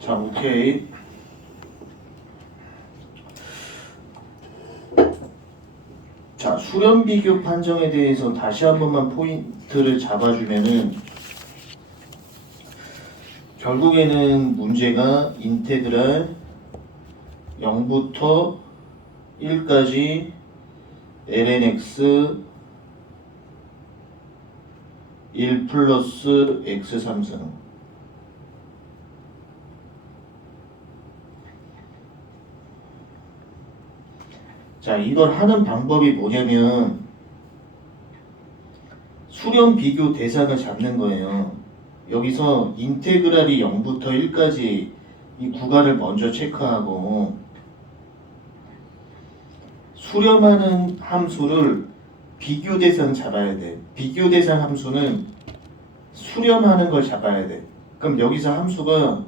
자, 오케이. 자, 수렴 비교 판정에 대해서 다시 한 번만 포인트를 잡아주면은 결국에는 문제가 인테그랄 0부터 1까지 lnx 1 플러스 x 3승. 자, 이걸 하는 방법이 뭐냐면 수렴 비교 대상을 잡는 거예요. 여기서 인테그랄이 0부터 1까지 이 구간을 먼저 체크하고 수렴하는 함수를 비교 대상 잡아야 돼. 비교 대상 함수는 수렴하는 걸 잡아야 돼. 그럼 여기서 함수가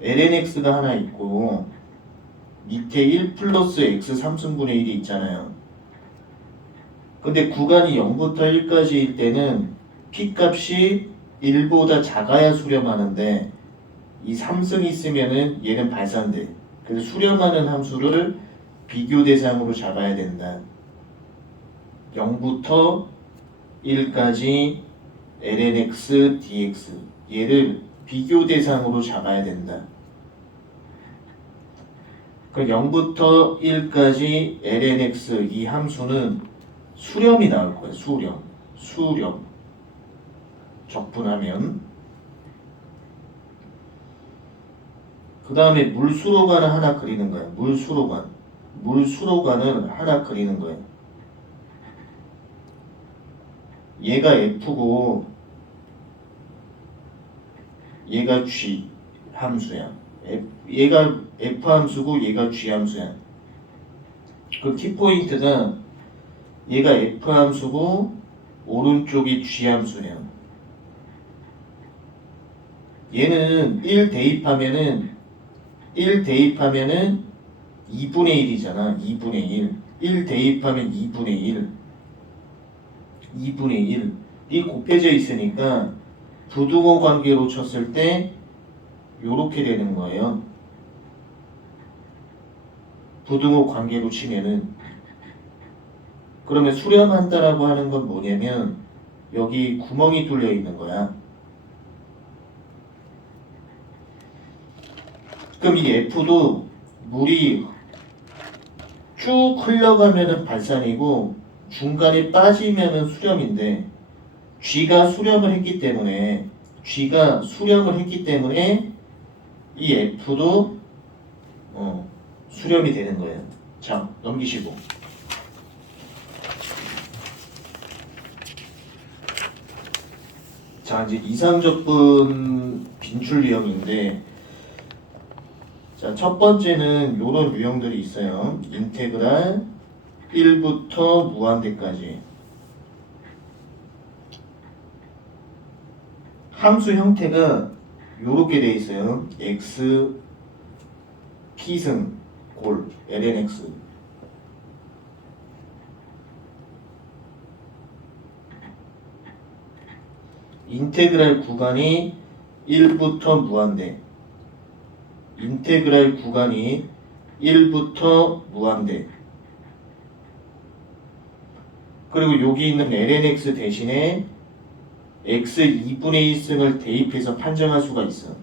lnx가 하나 있고 밑에 1 플러스 x 3승분의 1이 있잖아요. 근데 구간이 0부터 1까지일 때는 p값이 1보다 작아야 수렴하는데 이 3승이 있으면은 얘는 발산돼. 그래서 수렴하는 함수를 비교 대상으로 잡아야 된다. 0부터 1까지 lnx dx 얘를 비교 대상으로 잡아야 된다. 그 0부터 1까지 lnx 이 함수는 수렴이 나올 거예요. 수렴 적분하면 그 다음에 물수로관을 하나 그리는 거예요. 물수로관을 하나 그리는 거예요. 얘가 F고 얘가 G 함수야. 얘가 F 함수고 얘가 G 함수야. 그 키포인트가 얘가 F 함수고 오른쪽이 G 함수야. 얘는 1 대입하면은 2분의 1이잖아. 2분의 1. 1 대입하면 2분의 1. 2분의 1. 이 곱해져 있으니까 부등호 관계로 쳤을 때 요렇게 되는 거예요. 부등호 관계로 치면은 그러면 수렴한다라고 하는 건 뭐냐면 여기 구멍이 뚫려 있는 거야. 그럼 이 F도 물이 쭉 흘러가면은 발산이고 중간에 빠지면은 수렴인데 G가 수렴을 했기 때문에 이 F도 수렴이 되는 거예요. 자, 넘기시고. 자, 이제 이상적분 빈출 유형인데 자, 첫 번째는 요런 유형들이 있어요. 인테그랄 1부터 무한대까지. 함수 형태가 요렇게 돼 있어요. x p승 골 lnx. 인테그랄 구간이 1부터 무한대. 인테그랄 구간이 1부터 무한대. 그리고 여기 있는 lnx 대신에 x 2분의 1승을 대입해서 판정할 수가 있어.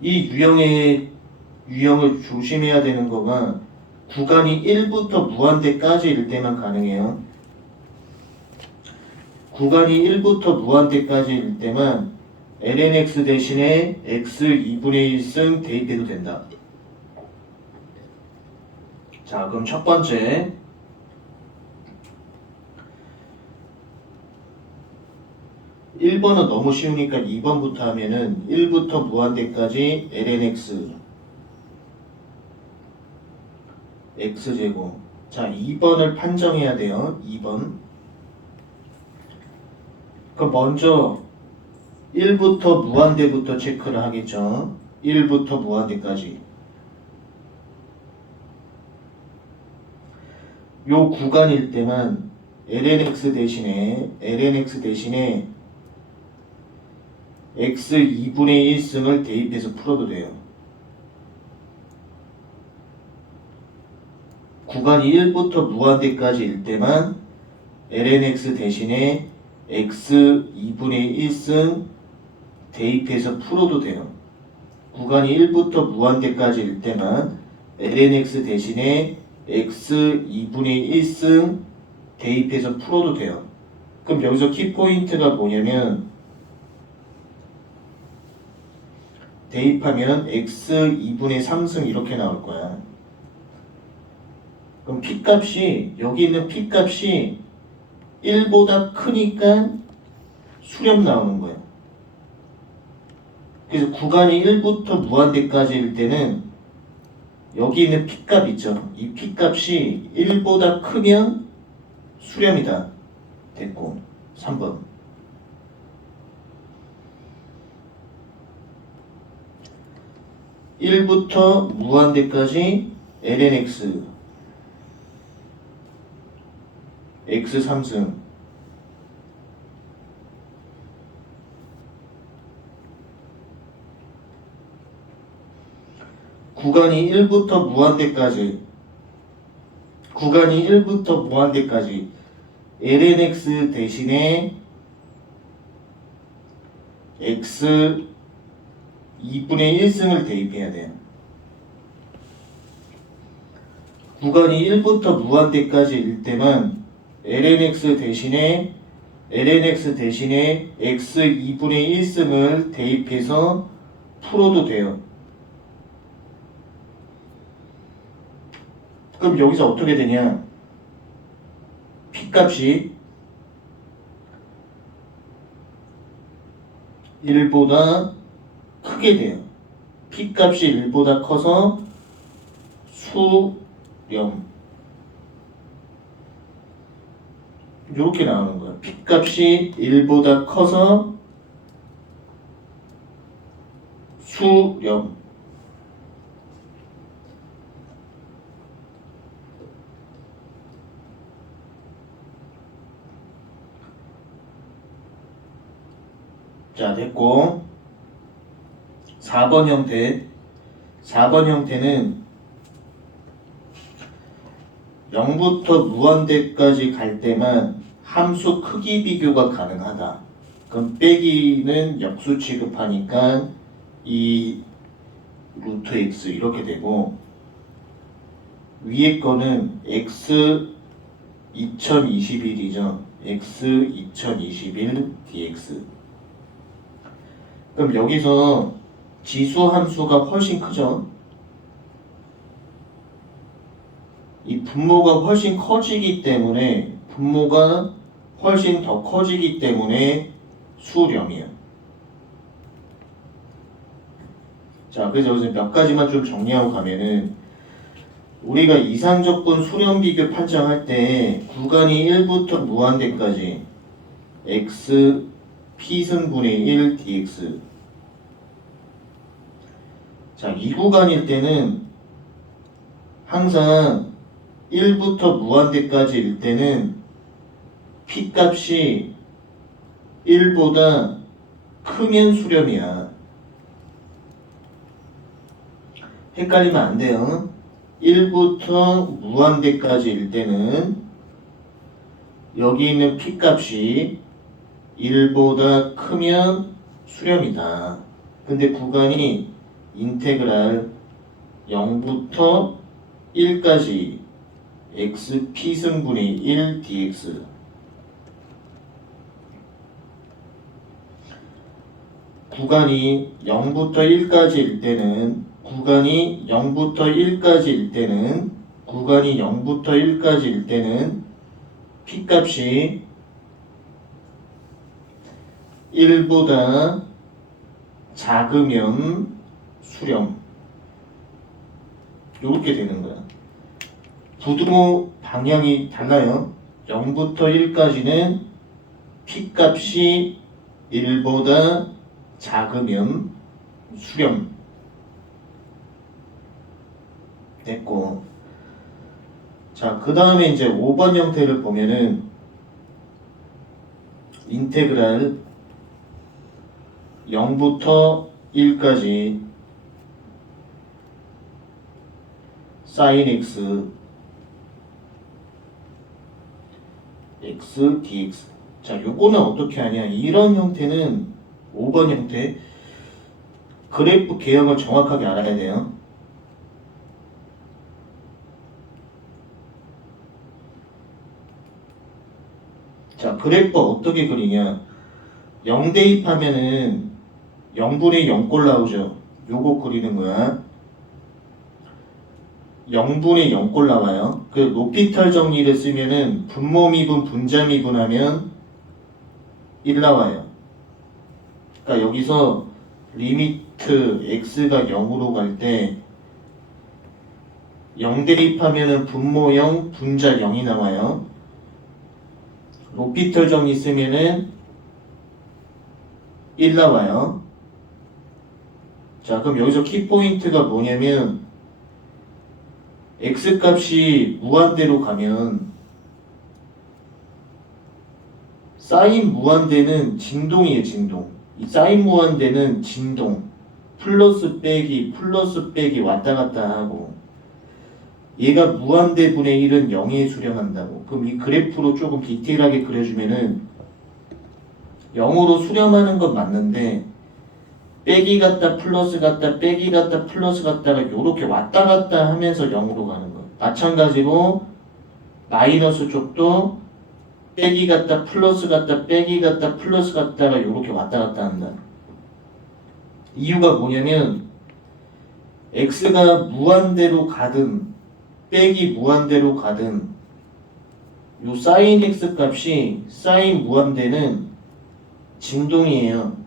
이 유형을 조심해야 되는 거가 구간이 1부터 무한대까지일 때만 가능해요. 구간이 1부터 무한대까지일 때만 lnx 대신에 x 2분의 1승 대입해도 된다. 자, 그럼 첫 번째 1번은 너무 쉬우니까 2번부터 하면은 1부터 무한대까지 lnx x제곱. 자, 2번을 판정해야 돼요. 2번. 그럼 먼저 1부터 무한대부터 체크를 하겠죠. 1부터 무한대까지. 요 구간일 때만 lnx 대신에 x 2분의 1승을 대입해서 풀어도 돼요. 구간이 1부터 무한대까지일 때만 lnx 대신에 x 2분의 1승 대입해서 풀어도 돼요. 구간이 1부터 무한대까지일 때만 lnx 대신에 x 2분의 1승 대입해서 풀어도 돼요. 그럼 여기서 키포인트가 뭐냐면 대입하면 x 2분의 3승 이렇게 나올 거야. 그럼 p값이 여기 있는 p값이 1보다 크니까 수렴 나오는 거예요. 그래서 구간이 1부터 무한대까지일 때는 여기 있는 p값 있죠. 이 p값이 1보다 크면 수렴이다. 됐고 3번. (1부터) 무한대까지 lnx x 3승 구간이 1부터 무한대까지 lnx 대신에 x 2분의 1승을 대입해야 돼요. 구간이 1부터 무한대까지일 때만 lnx 대신에 x 2분의 1승을 대입해서 풀어도 돼요. 그럼 여기서 어떻게 되냐? p값이 1보다 크게 돼요. p값이 1보다 커서 수렴 이렇게 나오는 거야. p값이 1보다 커서 수렴. 자, 됐고 4번 형태는 0부터 무한대까지 갈 때만 함수 크기 비교가 가능하다. 그럼 빼기는 역수 취급하니까 이 루트 x 이렇게 되고, 위에 거는 x 2021이죠. x 2021 dx. 그럼 여기서 지수 함수가 훨씬 크죠. 이 분모가 훨씬 커지기 때문에 수렴이에요. 자, 그래서 여기서 몇 가지만 좀 정리하고 가면은, 우리가 이상적분 수렴 비교 판정할 때 구간이 1부터 무한대까지 x p승분의 1 dx. 자, 이 구간일 때는 항상 1부터 무한대까지일 때는 p값이 1보다 크면 수렴이야. 헷갈리면 안 돼요. 1부터 무한대까지일 때는 여기 있는 p값이 1보다 크면 수렴이다. 근데 구간이 인테그랄 0부터 1까지 x p승분의 1 dx. 구간이 0부터 1까지일 때는 p값이 1보다 작으면 수렴. 이렇게 되는 거야. 부등호 방향이 달라요. 0부터 1까지는 p값이 1보다 작으면 수렴. 됐고, 자, 그 다음에 이제 5번 형태를 보면은 인테그랄 0부터 1까지 sin x x dx. 자, 요거는 어떻게 하냐? 이런 형태는 5번 형태 그래프 개형을 정확하게 알아야 돼요. 자, 그래프 어떻게 그리냐? 0 대입하면은 0분의 0꼴 나오죠. 요거 그리는 거야. 0분의 0꼴 나와요. 그 높이탈 정리를 쓰면은 분모 미분 분자 미분하면 1 나와요. 그러니까 여기서 리미트 x가 0으로 갈 때 0 대입하면은 분모 0 분자 0이 나와요. 높이탈 정리 쓰면은 1 나와요. 자, 그럼 여기서 키포인트가 뭐냐면 x값이 무한대로 가면 사인 무한대는 진동이에요. 진동. 이 사인 무한대는 진동. 플러스 빼기 왔다 갔다 하고 얘가 무한대분의 1은 0에 수렴한다고. 그럼 이 그래프로 조금 디테일하게 그려주면은 0으로 수렴하는 건 맞는데 빼기 갔다 플러스 갔다 빼기 갔다 플러스 갔다가 요렇게 왔다 갔다 하면서 0으로 가는 거예요. 마찬가지로 마이너스 쪽도 빼기 갔다 플러스 갔다 빼기 갔다 플러스 갔다가 요렇게 왔다 갔다 한다. 이유가 뭐냐면 x가 무한대로 가든 빼기 무한대로 가든 요 sin x 값이 sin 무한대는 진동이에요.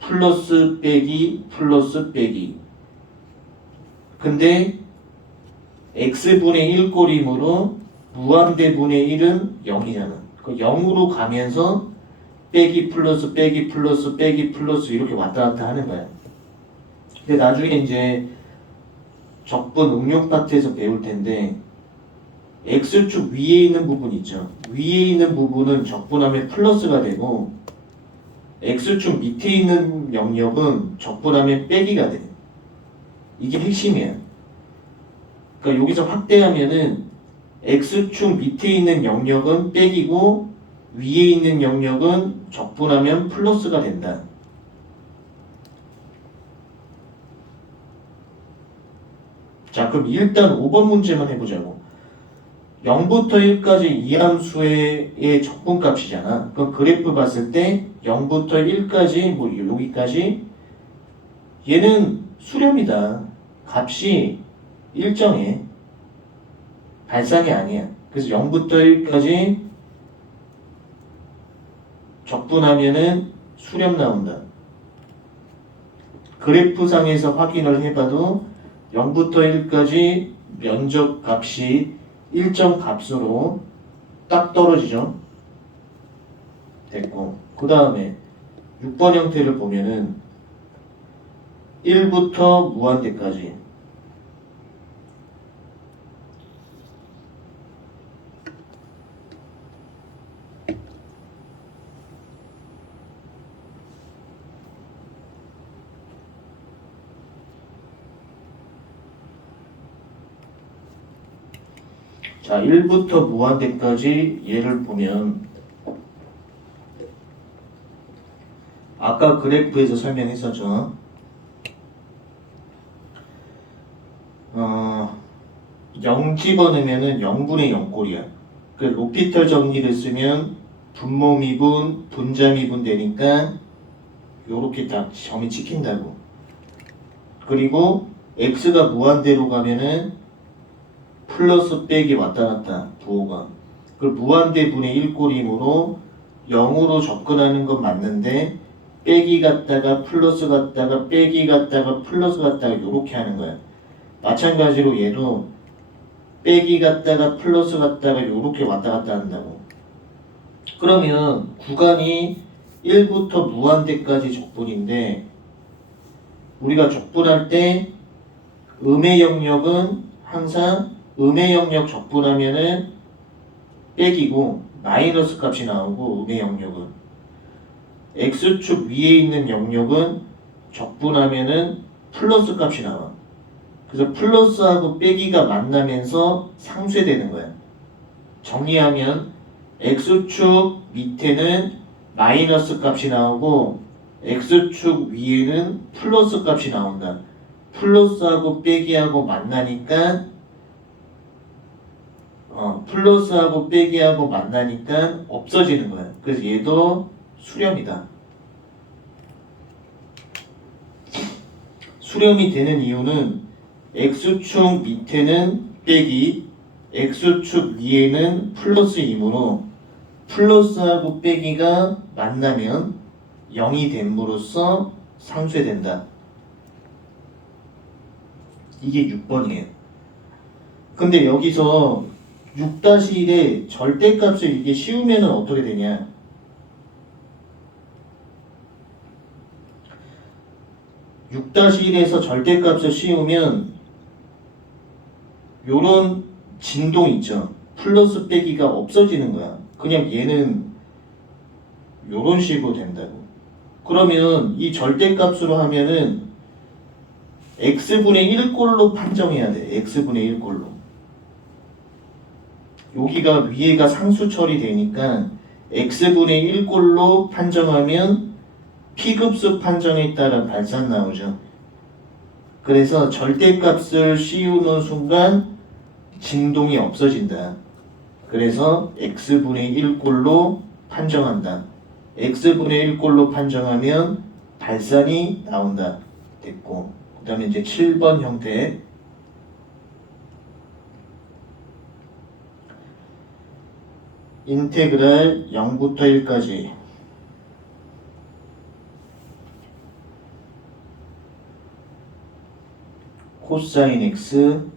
플러스 빼기 플러스 빼기. 근데 x분의 1 꼴이므로 무한대분의 1은 0이잖아. 그 0으로 가면서 빼기 플러스 빼기 플러스 빼기 플러스 이렇게 왔다 갔다 하는 거야. 근데 나중에 이제 적분 응용 파트에서 배울 텐데 x축 위에 있는 부분 있죠. 위에 있는 부분은 적분하면 플러스가 되고 x축 밑에 있는 영역은 적분하면 빼기가 돼. 이게 핵심이야. 그러니까 여기서 확대하면은 x축 밑에 있는 영역은 빼기고 위에 있는 영역은 적분하면 플러스가 된다. 자, 그럼 일단 5번 문제만 해보자고. 0부터 1까지 이함수의 적분값이잖아. 그럼 그래프 봤을 때 0부터 1까지 뭐 여기까지 얘는 수렴이다. 값이 일정해. 발상이 아니야. 그래서 0부터 1까지 적분하면은 수렴 나온다. 그래프상에서 확인을 해봐도 0부터 1까지 면적 값이 일정 값으로 딱 떨어지죠. 됐고, 그 다음에 6번 형태를 보면은 1부터 무한대까지 자, 1부터 무한대까지 얘를 보면 아까 그래프에서 설명했었죠. 0 집어넣으면은 0분의 0꼴이야. 그 로피털 정리를 쓰면 분모 미분, 분자 미분 되니까 요렇게 딱 점이 찍힌다고. 그리고 x가 무한대로 가면은 플러스 빼기 왔다 갔다 부호가. 그 무한대분의 1꼴이므로 0으로 접근하는 건 맞는데 빼기 갔다가 플러스 갔다가 빼기 갔다가 플러스 갔다가 요렇게 하는 거야. 마찬가지로 얘도 빼기 갔다가 플러스 갔다가 요렇게 왔다 갔다 한다고. 그러면 구간이 1부터 무한대까지 적분인데 우리가 적분할 때 음의 영역은 항상 음의 영역 적분하면은 빼기고 마이너스 값이 나오고 음의 영역은 x축 위에 있는 영역은 적분하면은 플러스 값이 나와. 그래서 플러스하고 빼기가 만나면서 상쇄되는 거야. 정리하면 x축 밑에는 마이너스 값이 나오고 x축 위에는 플러스 값이 나온다. 플러스하고 빼기하고 만나니까 플러스하고 빼기하고 만나니까 없어지는 거야. 그래서 얘도 수렴이다. 수렴이 되는 이유는 x축 밑에는 빼기, x축 위에는 플러스이므로 플러스하고 빼기가 만나면 0이 됨으로써 상쇄된다. 이게 6번이에요. 근데 여기서 6-1의 절대값을 이게 씌우면 어떻게 되냐? (6-1에서) 절대값을 씌우면 요런 진동 있죠. 플러스 빼기가 없어지는 거야. 그냥 얘는 요런 식으로 된다고. 그러면 이 절대값으로 하면은 x분의 1꼴로 판정해야 돼. x분의 1꼴로. 여기가 위에가 상수 처리되니까 x분의 1꼴로 판정하면 p급수 판정에 따라 발산 나오죠. 그래서 절대값을 씌우는 순간 진동이 없어진다. 그래서 x분의 1꼴로 판정한다. x분의 1꼴로 판정하면 발산이 나온다. 됐고, 그 다음에 이제 7번 형태. 인테그랄 0부터 1까지 코사인 x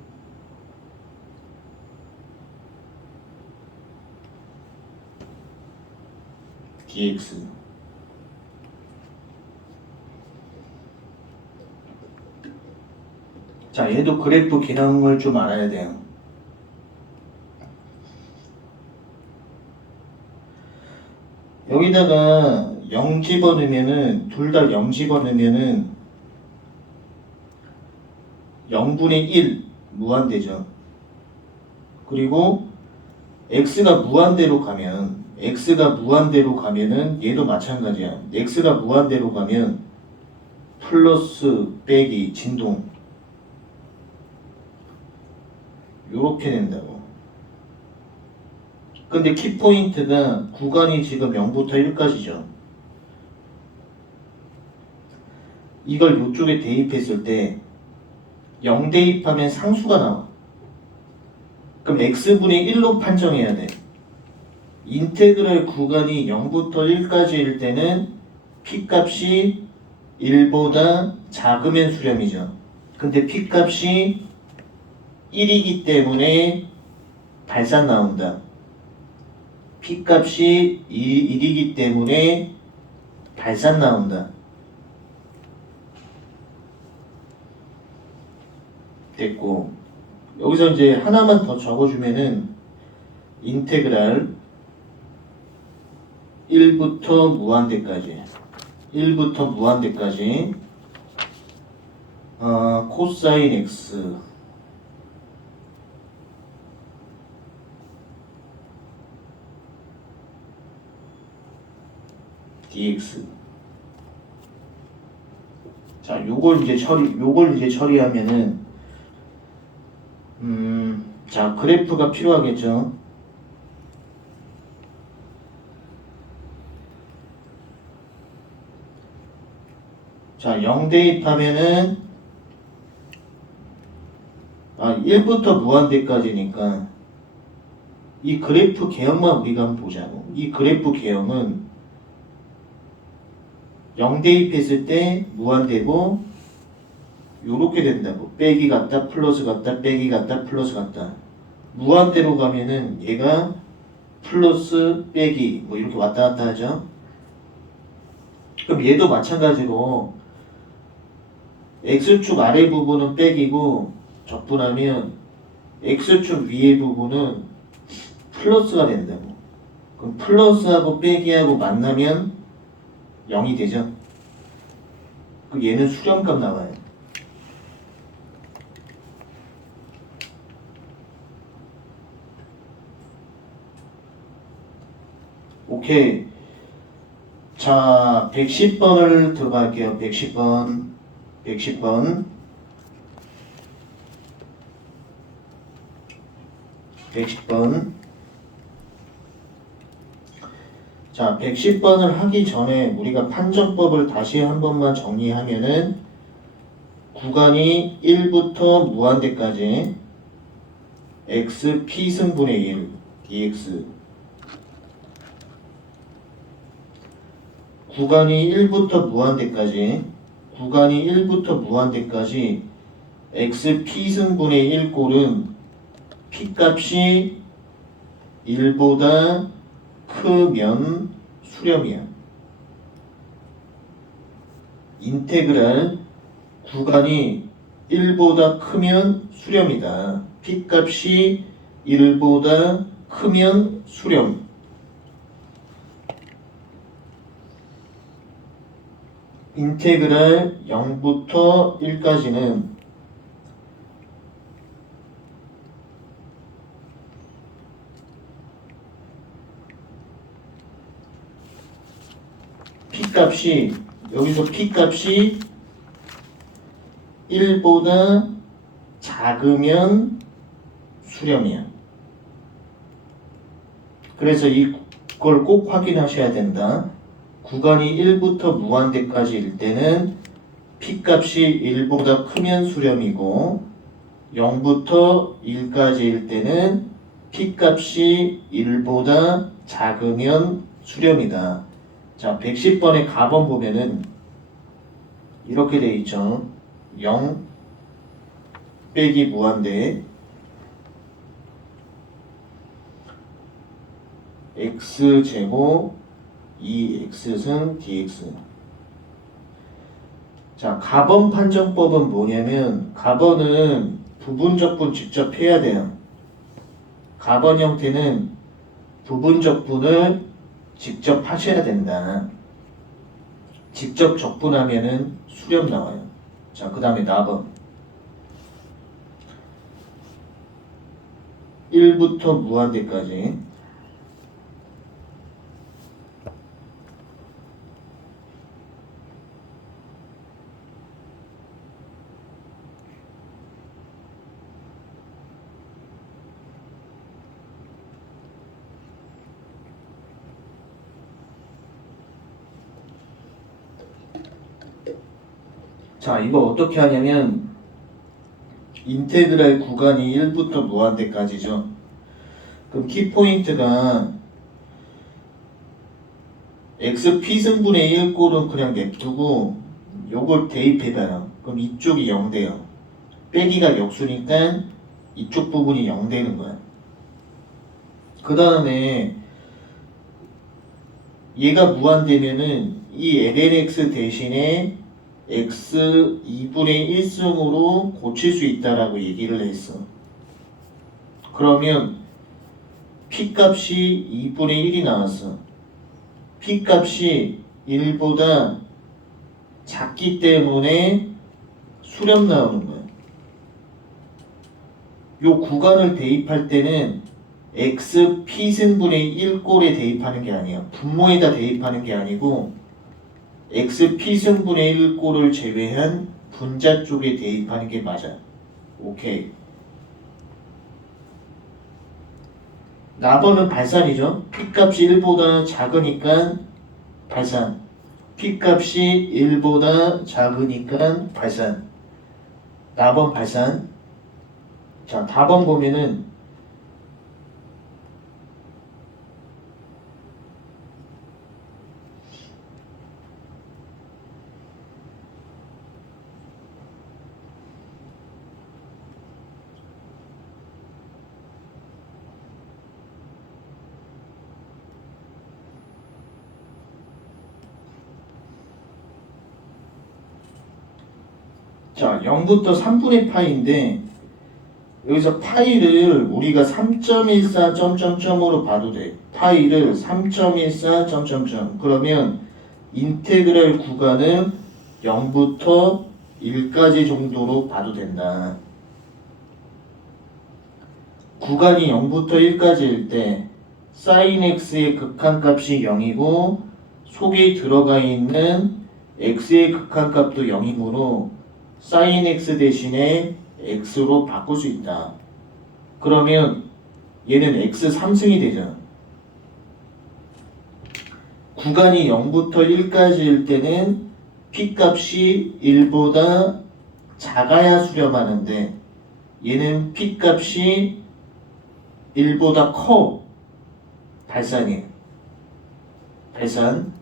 dx. 자, 얘도 그래프 기능을 좀 알아야 돼요. 여기다가 0 집어넣으면은, 둘 다 0 집어넣으면은 0분의 1 무한대죠. 그리고 x가 무한대로 가면은 얘도 마찬가지야. x가 무한대로 가면 플러스 빼기 진동 요렇게 된다고. 근데 키포인트가 구간이 지금 0부터 1까지죠. 이걸 이쪽에 대입했을 때 0 대입하면 상수가 나와. 그럼 x분의 1로 판정해야 돼. 인테그랄 구간이 0부터 1까지일 때는 p값이 1보다 작으면 수렴이죠. 근데 p값이 1이기 때문에 발산 나온다. p값이 1이기 때문에 발산 나온다. 됐고, 여기서 이제 하나만 더 적어주면은 인테그랄 1부터 무한대까지 코사인 x dx. 자, 요걸 이제 처리하면은 자, 그래프가 필요하겠죠. 자, 0 대입하면은 1부터 무한대까지니까 이 그래프 개형만 우리가 한번 보자고. 이 그래프 개형은 0 대입했을 때 무한대고 요렇게 된다고. 빼기 같다 플러스 같다 빼기 같다 플러스 같다. 무한대로 가면은 얘가 플러스 빼기 뭐 이렇게 왔다 갔다 하죠. 그럼 얘도 마찬가지로 x축 아래 부분은 빼기고 적분하면 x축 위에 부분은 플러스가 된다고. 그럼 플러스하고 빼기하고 만나면 0이 되죠. 그럼 얘는 수렴값 나와요. 오케이. 자, 110번을 들어갈게요. 110번. 110번. 110번. 자, 110번을 하기 전에 우리가 판정법을 다시 한 번만 정리하면은 구간이 1부터 무한대까지 x p승분의 1 dx 구간이 1부터 무한대까지 x p승분의 1 꼴은 p 값이 1보다 크면 수렴이야. 인테그랄 구간이 1보다 크면 수렴이다. p 값이 1보다 크면 수렴. 인테그랄 0부터 1까지는 P값이 여기서 P값이 1보다 작으면 수렴이야. 그래서 이걸 꼭 확인하셔야 된다. 구간이 1부터 무한대까지일 때는 P값이 1보다 크면 수렴이고 0부터 1까지일 때는 P값이 1보다 작으면 수렴이다. 자, 110번의 가번 보면은 이렇게 돼 있죠. 0 빼기 무한대 x제곱 2x승 dx. 자, 가번 판정법은 뭐냐면 가번은 부분적분 직접 해야 돼요. 가번 형태는 부분적분을 직접 하셔야 된다. 직접 적분하면은 수렴 나와요. 자, 그 다음에 나번 1부터 무한대까지 자, 이거 어떻게 하냐면 인테그랄 구간이 1부터 무한대까지죠. 그럼 키포인트가 x p승분의 1 꼴은 그냥 냅두고 요걸 대입해봐요. 그럼 이쪽이 0 돼요. 빼기가 역수니까 이쪽 부분이 0 되는 거야. 그 다음에 얘가 무한되면은 이 lnx 대신에 x 2분의 1승으로 고칠 수 있다라고 얘기를 했어. 그러면 P값이 2분의 1이 나왔어. P값이 1보다 작기 때문에 수렴 나오는 거야. 요 구간을 대입할 때는 x P승분의 1 꼴에 대입하는 게 아니야. 분모에다 대입하는 게 아니고 x P승분의 1 꼴을 제외한 분자 쪽에 대입하는 게 맞아. 오케이. 나번은 발산이죠. P값이 1보다 작으니까 발산. P값이 1보다 작으니까 발산. 나번 발산. 자, 다번 보면은 자, 0부터 3분의 파인데 여기서 파이를 우리가 3.14 점점점으로 봐도 돼. 파이를 3.14 점점점. 그러면 인테그랄 구간은 0부터 1까지 정도로 봐도 된다. 구간이 0부터 1까지일 때 sin x의 극한값이 0이고 속에 들어가 있는 x의 극한값도 0이므로 sin x 대신에 x로 바꿀 수 있다. 그러면 얘는 x 3승이 되잖아. 구간이 0부터 1까지일 때는 p값이 1보다 작아야 수렴하는데 얘는 p값이 1보다 커. 발산이에요. 발산.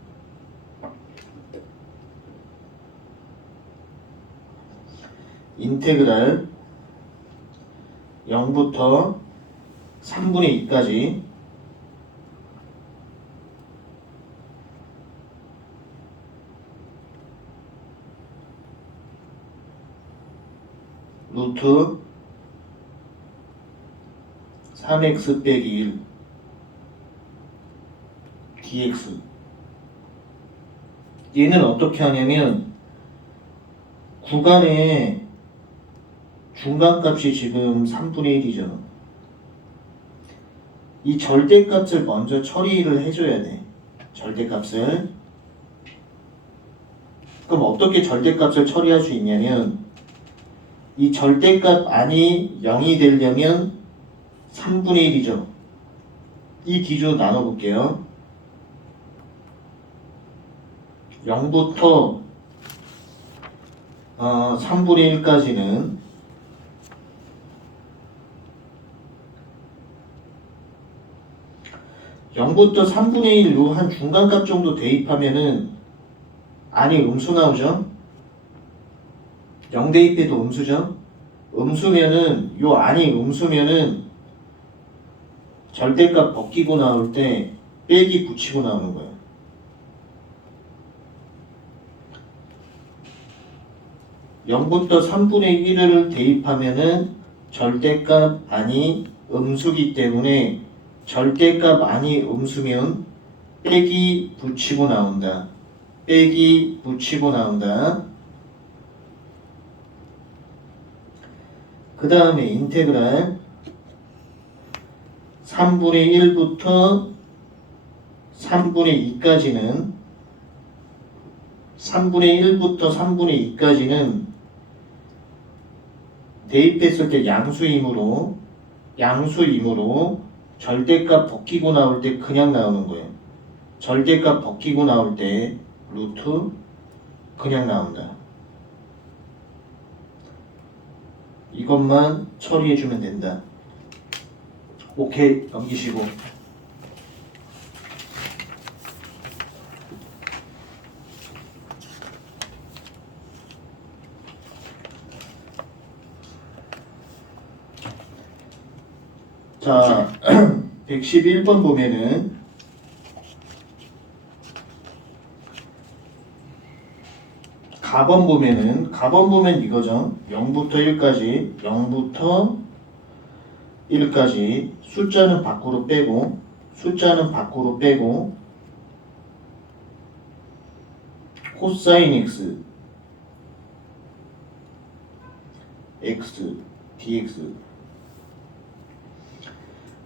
인테그랄 0부터 3분의 2까지 루트 3x 빼기 1 dx. 얘는 어떻게 하냐면 구간에 중간값이 지금 3분의 1이죠. 이 절대값을 먼저 처리를 해줘야 돼. 절대값을. 그럼 어떻게 절대값을 처리할 수 있냐면 이 절대값 안이 0이 되려면 3분의 1이죠. 이 기조 나눠볼게요. 0부터 3분의 1까지는 0부터 3분의 1 요 한 중간값 정도 대입하면은 안이 음수 나오죠? 0 대입해도 음수죠? 음수면은 요 안이 음수면은 절대값 벗기고 나올 때 빼기 붙이고 나오는 거예요. (0부터 3분의 1을) 대입하면은 절대값 안이 음수기 때문에 절대값 안이 음수면 빼기 붙이고 나온다. 빼기 붙이고 나온다. 그 다음에 인테그랄 3분의 1부터 3분의 2까지는 3분의 1부터 3분의 2까지는 대입했을 때 양수이므로 절대값 벗기고 나올 때 그냥 나오는 거예요. 절대값 벗기고 나올 때 루트 그냥 나온다. 이것만 처리해주면 된다. 오케이, 넘기시고. 자, 111번 보면은 가번 보면 이거죠. 0부터 1까지, 0부터 1까지 숫자는 밖으로 빼고 코사인 x dx.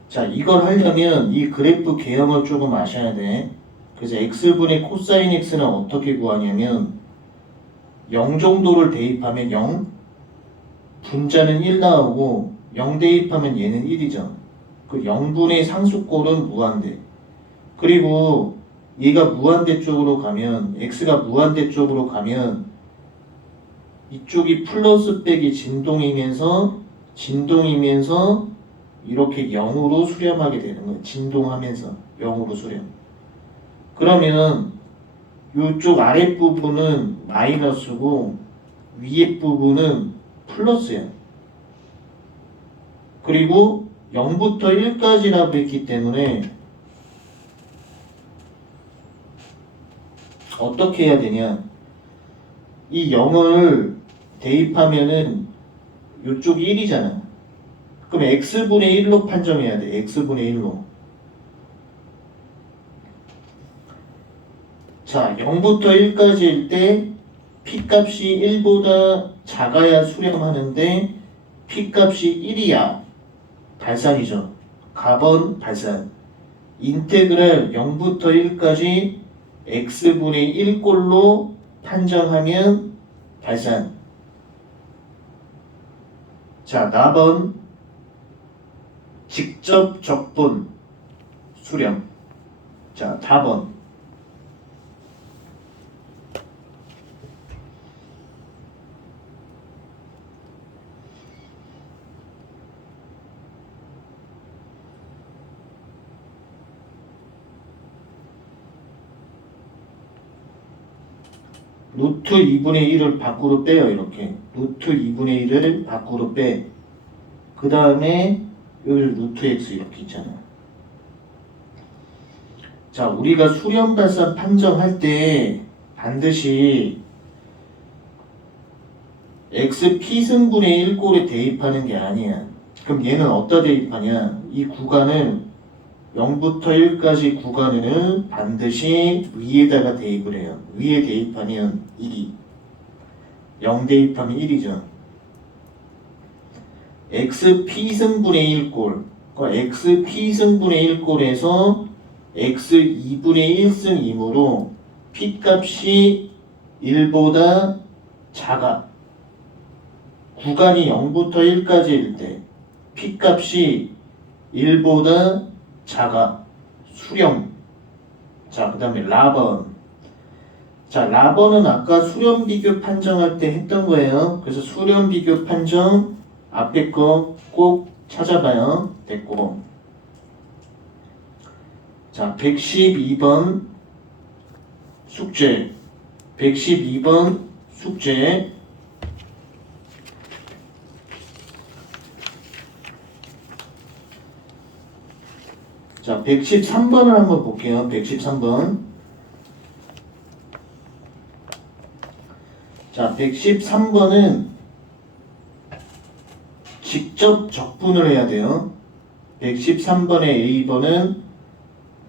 자, 이걸 하려면 이 그래프 개형을 조금 아셔야 돼. 그래서 x분의 코사인 x는 어떻게 구하냐면 0 정도를 대입하면 0, 분자는 1 나오고 0 대입하면 얘는 1이죠. 그 0분의 상수꼴은 무한대. 그리고 얘가 무한대 쪽으로 가면 x가 무한대 쪽으로 가면 이쪽이 플러스 빼기 진동이면서 이렇게 0으로 수렴하게 되는 거예요. 진동하면서 0으로 수렴. 그러면 이쪽 아랫부분은 마이너스고 위에 부분은 플러스야. 그리고 0부터 1까지라고 했기 때문에 어떻게 해야 되냐, 이 0을 대입하면은 이쪽이 1이잖아. 그럼 x분의 1로 판정해야 돼. x분의 1로. 자, 0부터 1까지일 때 p값이 1보다 작아야 수렴하는데 p값이 1이야. 발산이죠. 가번 발산. 인테그랄 0부터 1까지 x분의 1꼴로 판정하면 발산. 자, 나번 직접 적분 수렴. 자, 다번 루트 2분의 1을 밖으로 빼요. 이렇게 루트 2분의 1을 밖으로 빼. 그 다음에 여기 루트 x 이렇게 있잖아. 자, 우리가 수렴 발산 판정할 때 반드시 x p승분의 1꼴에 대입하는 게 아니야. 그럼 얘는 어디다 대입하냐? 이 구간은 0부터 1까지 구간에는 반드시 위에다가 대입을 해요. 위에 대입하면 1이 0 대입하면 1이죠. x p승분의 1꼴 x p승분의 1꼴에서 x 2분의 1승2으로 p값이 1보다 작아. 구간이 0부터 1까지일 때 p값이 1보다 작아. 수렴. 자, 그 다음에 라번. 자, 라번은 아까 수렴 비교 판정할 때 했던 거예요. 그래서 수렴 비교 판정 앞에 거 꼭 찾아봐요. 됐고. 자, 112번 숙제. 112번 숙제. 자, 113번을 한번 볼게요. 113번. 자, 113번은 직접 적분을 해야 돼요. 113번의 A번은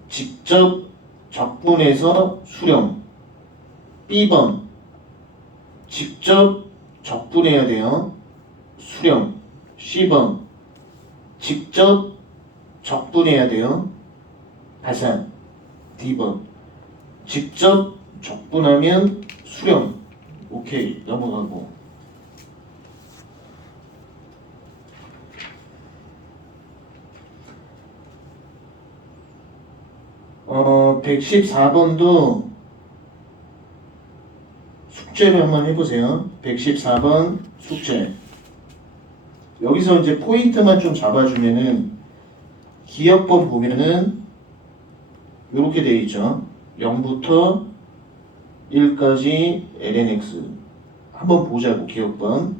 직접 적분해서 수렴. B번 직접 적분해야 돼요. 수렴. C번 직접 적분해야 돼요. 발산. D번 직접 적분하면 수렴. 오케이, 넘어가고. 114번도 숙제를 한번 해보세요. 114번 숙제. 여기서 이제 포인트만 좀 잡아주면은 기억번 보면은 이렇게 되어 있죠. 0부터 1까지 lnx. 한번 보자고, 기억번.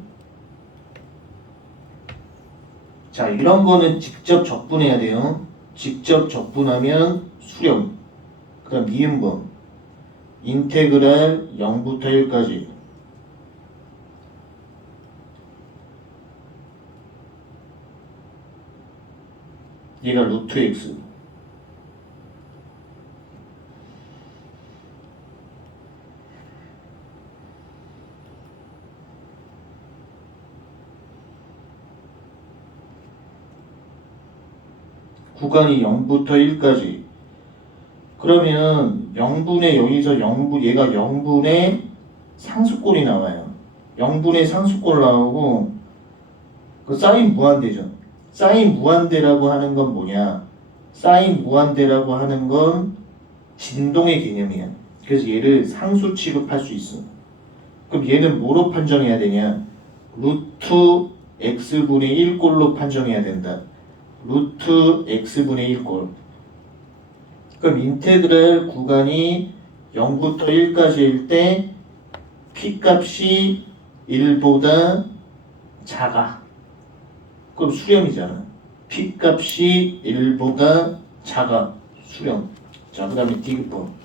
자, 이런 거는 직접 적분해야 돼요. 직접 적분하면 수렴. 그 다음 니은번. 인테그랄 0부터 1까지. 얘가 루트 x. 구간이 0부터 1까지. 그러면 0분의 여기서 0분, 얘가 0분의 상수꼴이 나와요. 0분의 상수꼴 나오고, 그 사인 무한대죠. 사인 무한대라고 하는 건 뭐냐? 사인 무한대라고 하는 건 진동의 개념이야. 그래서 얘를 상수 취급할 수 있어. 그럼 얘는 뭐로 판정해야 되냐? 루트 x분의 1꼴로 판정해야 된다. 루트 x분의 1꼴. 그럼 인테그랄 구간이 0부터 1까지일 때 p값이 1보다 작아. 그럼 수렴이잖아. p값이 1보다 작아. 수렴. 자, 그 다음에 디귿번.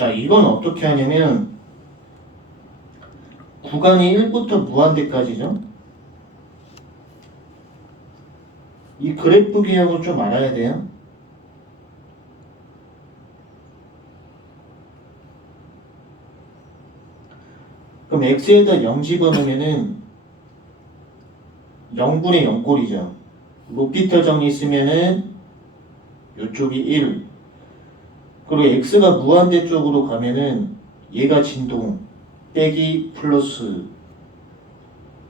자, 이건 어떻게 하냐면 구간이 1부터 무한대까지죠. 이 그래프 기억을 좀 알아야 돼요. 그럼 x에다 0 집어넣으면은 0분의 0꼴이죠. 로피터 정리 쓰면은 이쪽이 1. 그리고 x가 무한대 쪽으로 가면은 얘가 진동 빼기 플러스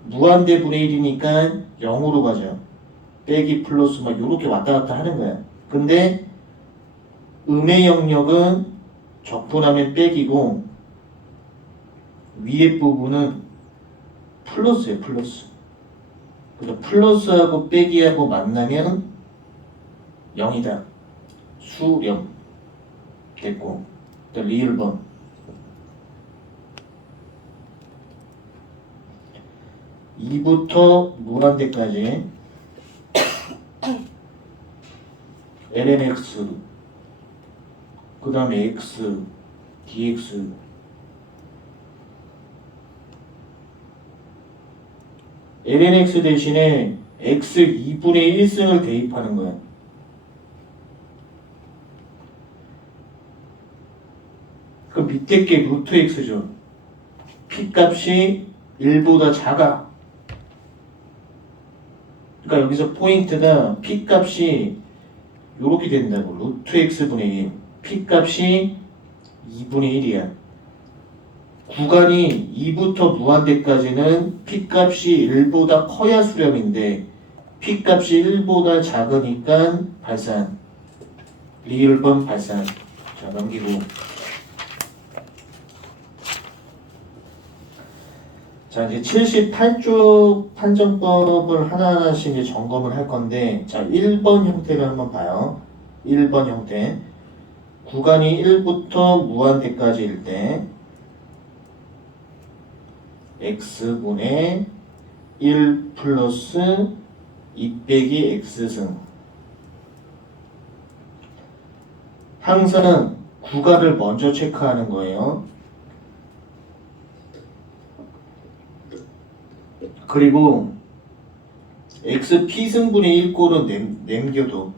무한대 분의 1이니까 0으로 가죠. 빼기 플러스 막 이렇게 왔다 갔다 하는 거야. 근데 음의 영역은 적분하면 빼기고 위에 부분은 플러스예요. 플러스. 그래서 플러스하고 빼기하고 만나면 0이다. 수렴 됐고 또 리을번 (2부터) 무한대까지 lnx 그 다음에 x dx lnx 대신에 x 2분의 1승을 대입하는 거야. 그 밑에 게 루트 x죠. p 값이 1보다 작아. 그러니까 여기서 포인트가 p 값이 요렇게 된다고. 루트 x분의 1. p 값이 2분의 1이야. 구간이 2부터 무한대까지는 p 값이 1보다 커야 수렴인데 p 값이 1보다 작으니까 발산. 리을번 발산. 자, 넘기고. 자, 이제 78쪽 판정법을 하나하나씩 이제 점검을 할 건데, 자, 1번 형태를 한번 봐요. 1번 형태. 구간이 1부터 무한대까지일 때, x분의 1 플러스 2 빼기 x승. 항상 구간을 먼저 체크하는 거예요. 그리고 x p승분의 1꼴은 남겨도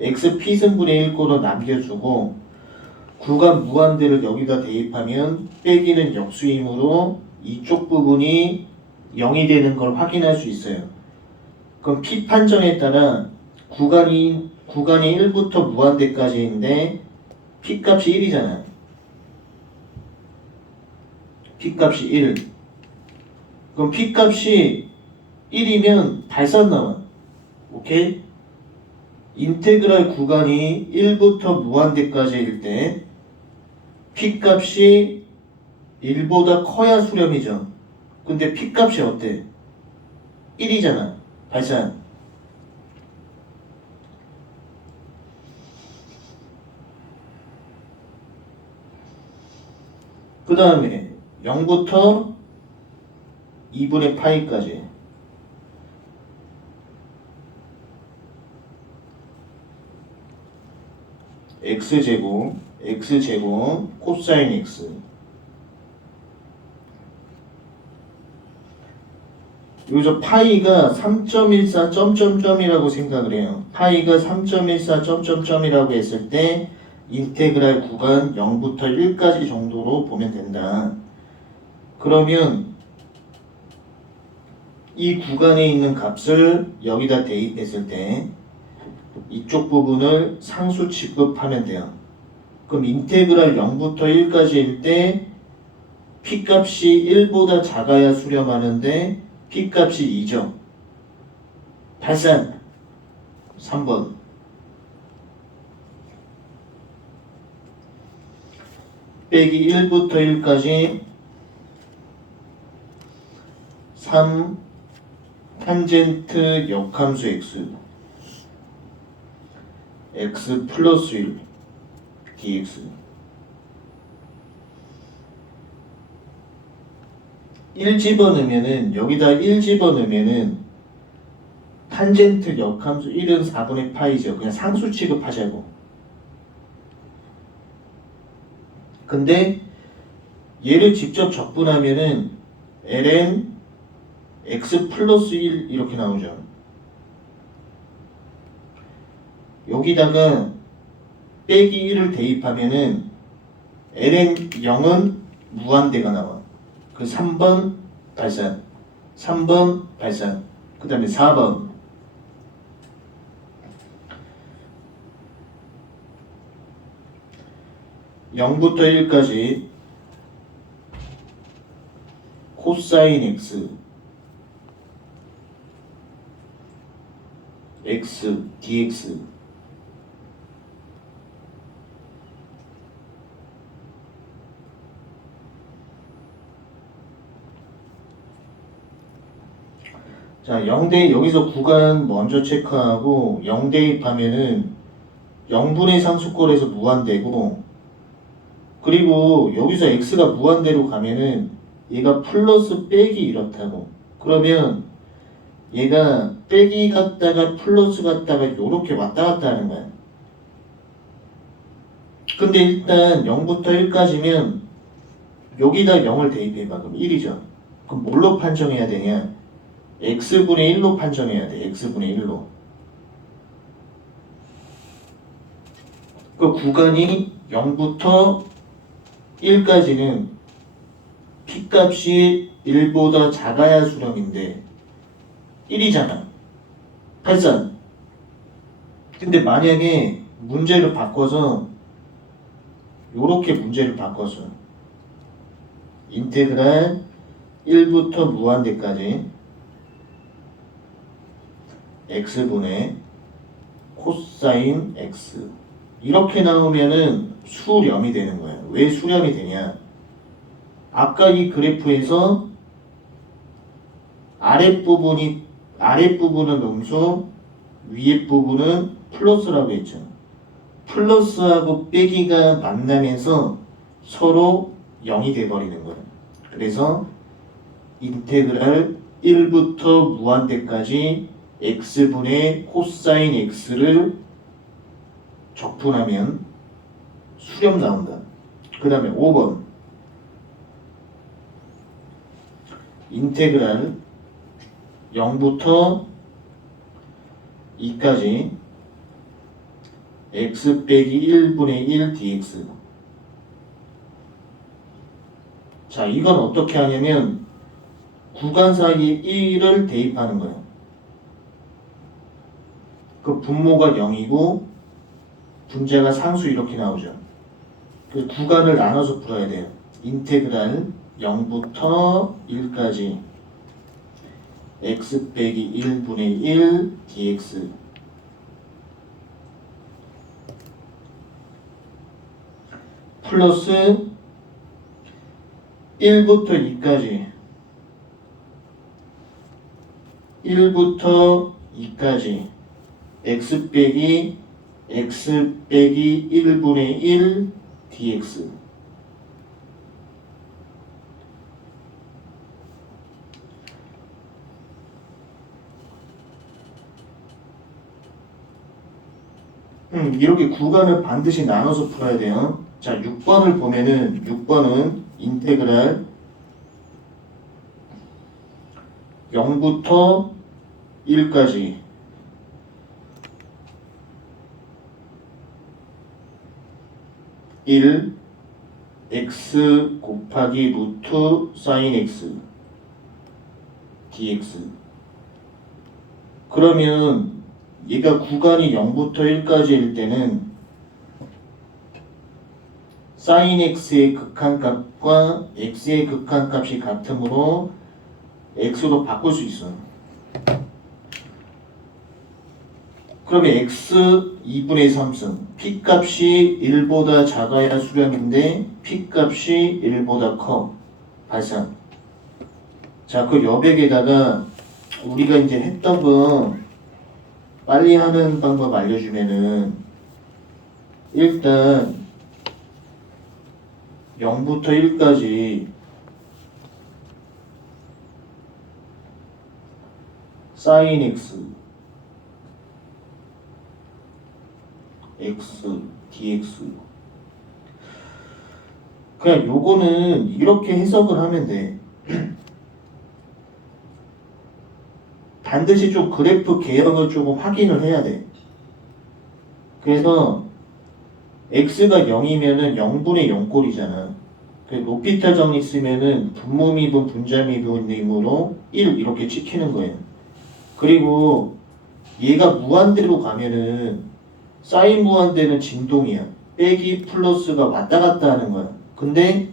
x p승분의 1꼴은 남겨주고 구간 무한대를 여기다 대입하면 빼기는 역수이므로 이쪽 부분이 0이 되는 걸 확인할 수 있어요. 그럼 p 판정에 따라 구간이 1부터 무한대까지인데 p 값이 1이잖아. p 값이 1. 그럼 p 값이 1이면 발산 나와. 오케이? 인테그랄 구간이 1부터 무한대까지일 때 p 값이 1보다 커야 수렴이죠. 근데 p 값이 어때? 1이잖아. 발산. 그 다음에 0부터 2분의 파이까지 x제곱 코사인 x 여기서 파이가 3.14 점점점이라고 생각을 해요. 파이가 3.14 점점점이라고 했을 때 인테그랄 구간 0부터 1까지 정도로 보면 된다. 그러면 이 구간에 있는 값을 여기다 대입했을 때 이쪽 부분을 상수 취급하면 돼요. 그럼 인테그랄 0부터 1까지일 때 p 값이 1보다 작아야 수렴하는데 p 값이 2죠. 발산 3번. 빼기 1부터 1까지 3 탄젠트 역함수 x 플러스 1 dx 1 집어넣으면은 여기다 1 집어넣으면은 탄젠트 역함수 1은 4분의 파이죠. 그냥 상수 취급하자고. 그 근데 얘를 직접 적분하면은 ln x 플러스 1 이렇게 나오죠. 여기다가 빼기 1을 대입하면은 ln 0은 무한대가 나와. 그 3번 발산, 3번 발산, 그 다음에 4번. (0부터 1까지) 코사인 x x dx 자, 0대 여기서 구간 먼저 체크하고 0 대입하면은 0분의 상수꼴에서 무한대고, 그리고 여기서 x가 무한대로 가면은 얘가 플러스 빼기 이렇다고. 그러면 얘가 빼기 갔다가 플러스 갔다가 요렇게 왔다 갔다 하는 거야. 근데 일단 0부터 1까지면 여기다 0을 대입해봐. 그럼 1이죠. 그럼 뭘로 판정해야 되냐? x분의 1로 판정해야 돼. x분의 1로. 그 구간이 0부터 1까지는 p값이 1보다 작아야 수렴인데 1이잖아. 발산. 근데 만약에 문제를 바꿔서 요렇게 문제를 바꿔서 인테그랄 1부터 무한대까지 x분의 코사인 x 이렇게 나오면은 수렴이 되는 거야. 왜 수렴이 되냐? 아까 이 그래프에서 아랫부분은 음수, 위에 부분은 플러스라고 했죠. 플러스하고 빼기가 만나면서 서로 0이 돼버리는 거예요. 그래서 인테그랄 1부터 무한대까지 x분의 코사인 x를 적분하면 수렴 나온다. 그 다음에 5번 인테그랄 0부터 2까지 x 빼기 1분의 1 dx. 자, 이건 어떻게 하냐면 구간 사이에 1을 대입하는 거예요. 그 분모가 0이고 분자가 상수 이렇게 나오죠. 그 구간을 나눠서 풀어야 돼요. 인테그랄 0부터 1까지 x 빼기 1분의 1 dx 플러스 1부터 2까지 x 빼기 1분의 1 dx. 이렇게 구간을 반드시 나눠서 풀어야 돼요. 자, 6번을 보면은 6번은 인테그랄 0부터 1까지 x 곱하기 루트 사인 x dx. 그러면 얘가 구간이 0부터 1까지일 때는 사인 x의 극한값과 x의 극한값이 같으므로 x로 바꿀 수 있어. 그러면 x 2분의 3승 p값이 1보다 작아야 수렴인데 p값이 1보다 커. 발산. 자, 그 여백에다가 우리가 이제 했던 거 빨리 하는 방법 알려주면은 일단 0부터 1까지 사인 x x dx 그냥 요거는 이렇게 해석을 하면 돼. 반드시 좀 그래프 개혁을 조금 확인을 해야 돼. 그래서 x가 0이면은 0분의 0꼴이잖아. 높이탈 정리 쓰면은 분모미분 분자미분이므로 1 이렇게 찍히는 거예요. 그리고 얘가 무한대로 가면은 사인 무한대는 진동이야. 빼기 플러스가 왔다 갔다 하는 거야. 근데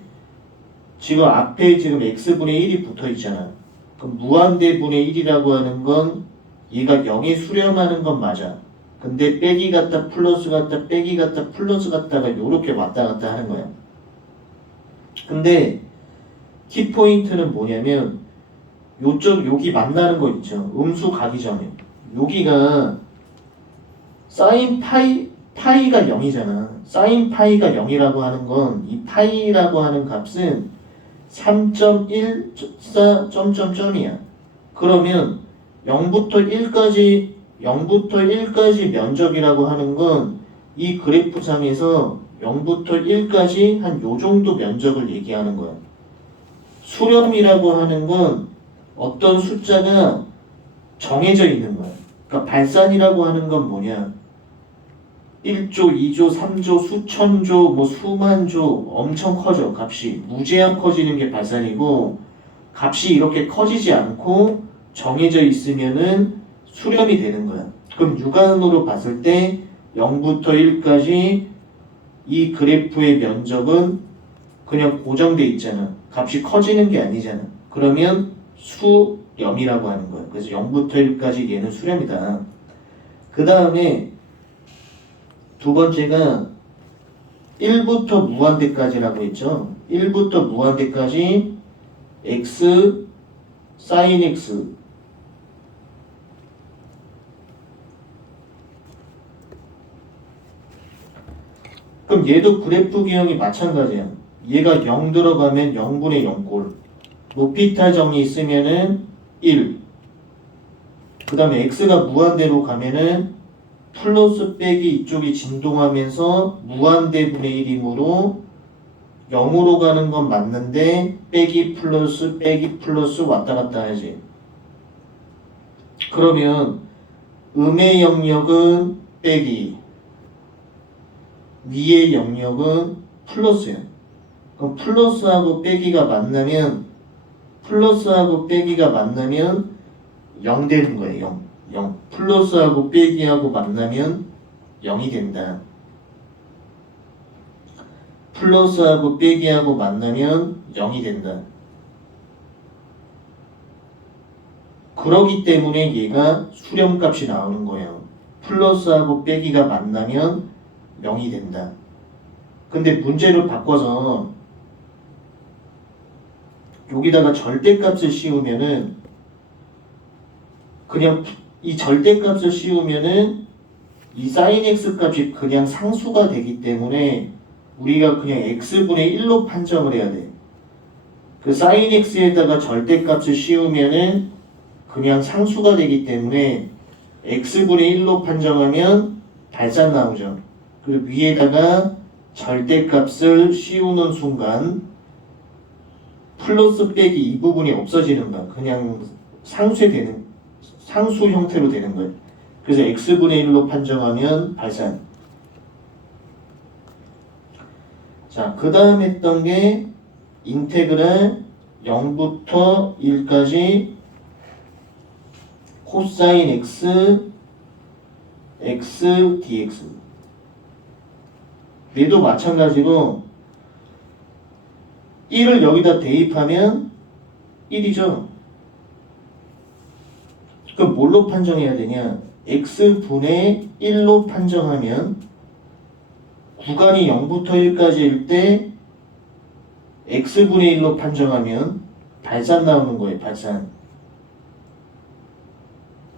지금 앞에 지금 x분의 1이 붙어 있잖아. 그럼 무한대분의 1이라고 하는 건 얘가 0에 수렴하는 건 맞아. 근데 빼기 갔다 플러스 갔다 빼기 갔다 플러스 갔다가 이렇게 왔다 갔다 하는 거야. 근데 키포인트는 뭐냐면 요쪽 여기 만나는 거 있죠. 음수 가기 전에 여기가 사인 파이가 0이잖아. 사인 파이가 0이라고 하는 건 이 파이라고 하는 값은 3.14 점점점이야. 그러면 0부터 1까지 면적이라고 하는 건 이 그래프상에서 0부터 1까지 한 요 정도 면적을 얘기하는 거야. 수렴이라고 하는 건 어떤 숫자가 정해져 있는 거야. 그러니까 발산이라고 하는 건 뭐냐? 1조, 2조, 3조, 수천조, 뭐 수만조 엄청 커져. 값이 무제한 커지는 게 발산이고 값이 이렇게 커지지 않고 정해져 있으면은 수렴이 되는 거야. 그럼 육안으로 봤을 때 0부터 1까지 이 그래프의 면적은 그냥 고정돼 있잖아. 값이 커지는 게 아니잖아. 그러면 수렴이라고 하는 거야. 그래서 0부터 1까지 얘는 수렴이다. 그 다음에 두 번째가 1부터 무한대까지라고 했죠. 1부터 무한대까지 x sin x 그럼 얘도 그래프 기형이 마찬가지야. 얘가 0 들어가면 0분의 0꼴. 높이탈 정리 있으면은 1. 그 다음에 x가 무한대로 가면은 플러스 빼기 이쪽이 진동하면서 무한대분의 1이므로 0으로 가는 건 맞는데 빼기 플러스 왔다 갔다 하지. 그러면 음의 영역은 빼기 위의 영역은 플러스야. 그럼 플러스하고 빼기가 만나면 0 되는 거예요. 0. 플러스하고 빼기하고 만나면 0이 된다. 플러스하고 빼기하고 만나면 0이 된다. 그러기 때문에 얘가 수렴값이 나오는 거예요. 플러스하고 빼기가 만나면 0이 된다. 근데 문제를 바꿔서 여기다가 절대값을 씌우면은 그냥 이 절대값을 씌우면은 이 sin x 값이 그냥 상수가 되기 때문에 우리가 그냥 x분의 1로 판정을 해야 돼. 그 sin x에다가 절대값을 씌우면은 그냥 상수가 되기 때문에 x분의 1로 판정하면 발산 나오죠. 그리고 위에다가 절대값을 씌우는 순간 플러스 빼기 이 부분이 없어지는 거야. 그냥 상수 형태로 되는 거예요. 그래서 x분의 1로 판정하면 발산. 자, 그 다음 했던 게 인테그랄 0부터 1까지 코사인 x dx. 얘도 마찬가지고 1을 여기다 대입하면 1이죠. 그럼 뭘로 판정해야 되냐? x분의 1로 판정하면 구간이 0부터 1까지일 때 x분의 1로 판정하면 발산 나오는 거예요. 발산.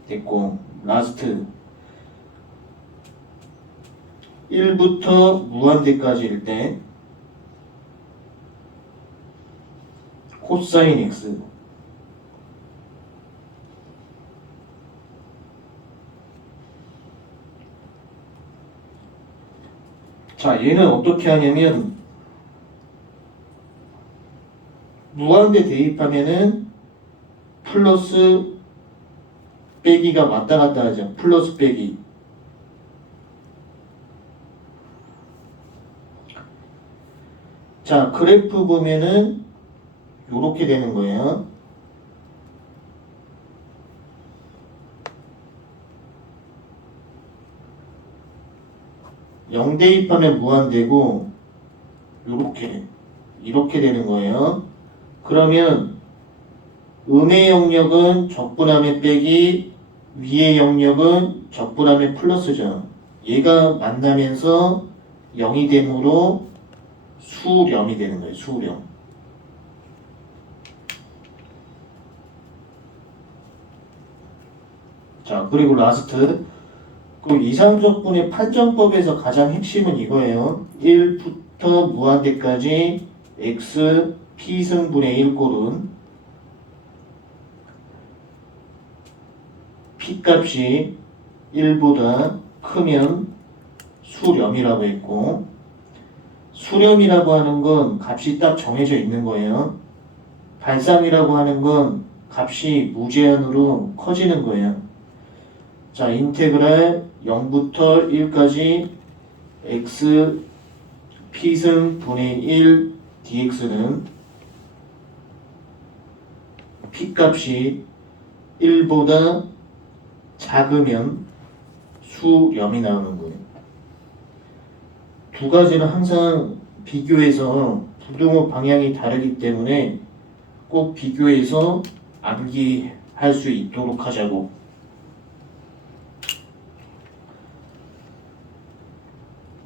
됐고 라스트 1부터 무한대까지일 때 코사인 x 자 얘는 어떻게 하냐면 무한대 대입하면은 플러스 빼기가 왔다 갔다 하죠. 플러스 빼기. 자, 그래프 보면은 요렇게 되는 거예요. 영 대입하면 무한대고 이렇게 되는 거예요. 그러면 음의 영역은 적분하면 빼기, 위의 영역은 적분하면 플러스죠. 얘가 만나면서 0이 되므로 수렴이 되는 거예요. 수렴. 자, 그리고 라스트. 그 이상적분의 판정법에서 가장 핵심은 이거예요. 1부터 무한대까지 x p승분의 1꼴은 p 값이 1보다 크면 수렴이라고 했고, 수렴이라고 하는 건 값이 딱 정해져 있는 거예요. 발상이라고 하는 건 값이 무제한으로 커지는 거예요. 자, 인테그랄 0부터 1까지 x p승 분의 1 dx는 p 값이 1보다 작으면 수렴이 나오는 거예요. 두 가지는 항상 비교해서 부등호 방향이 다르기 때문에 꼭 비교해서 암기할 수 있도록 하자고.